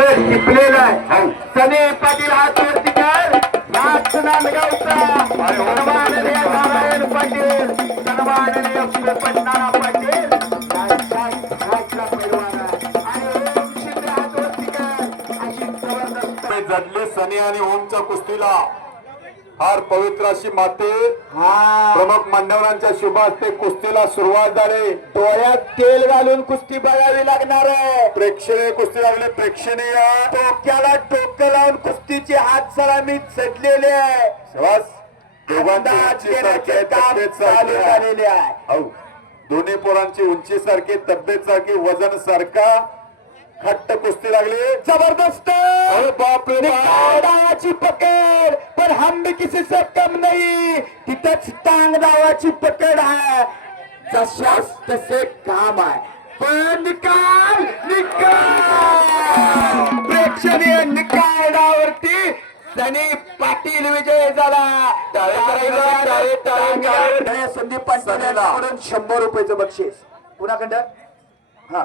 तर टिपलेला आहे. सने पाटील हात वरती कर नाच नांदगावचा सन्माननीय नारायण पाटील. सन्माननीय पोपटनाना पाटील. जडले सने आणि ओमच्या कुस्तीला. फार पवित्र अशी माते. हा. प्रमुख मान्यवरांच्या शुभ हस्ते कुस्तीला सुरुवात झाली. डोळ्यात तेल घालून कुस्ती बघावी लागणार आहे. प्रेक्षणीय कुस्ती लागले. प्रेक्षणीय. डोक्याला डोकं लावून कुस्तीचे हात सलामी चढलेले आहे. झालेले आहे. दोन्ही पोरांची उंची सारखी तब्येत सारखी वजन सारखा. खट्ट कुस्ती लागली. जबरदस्त. बापरे पकड. पण हम भी किसी से कम नाही तिथंच टांग डावाची पकड आहे. जशास तसे काम आहे. पण निकाल निकाल! प्रेक्षणीय निकाल डावावरती सनी पाटील विजय झाला. संदीप पाटील शंभर रुपयाचं बक्षीस. कुणाकडं हा.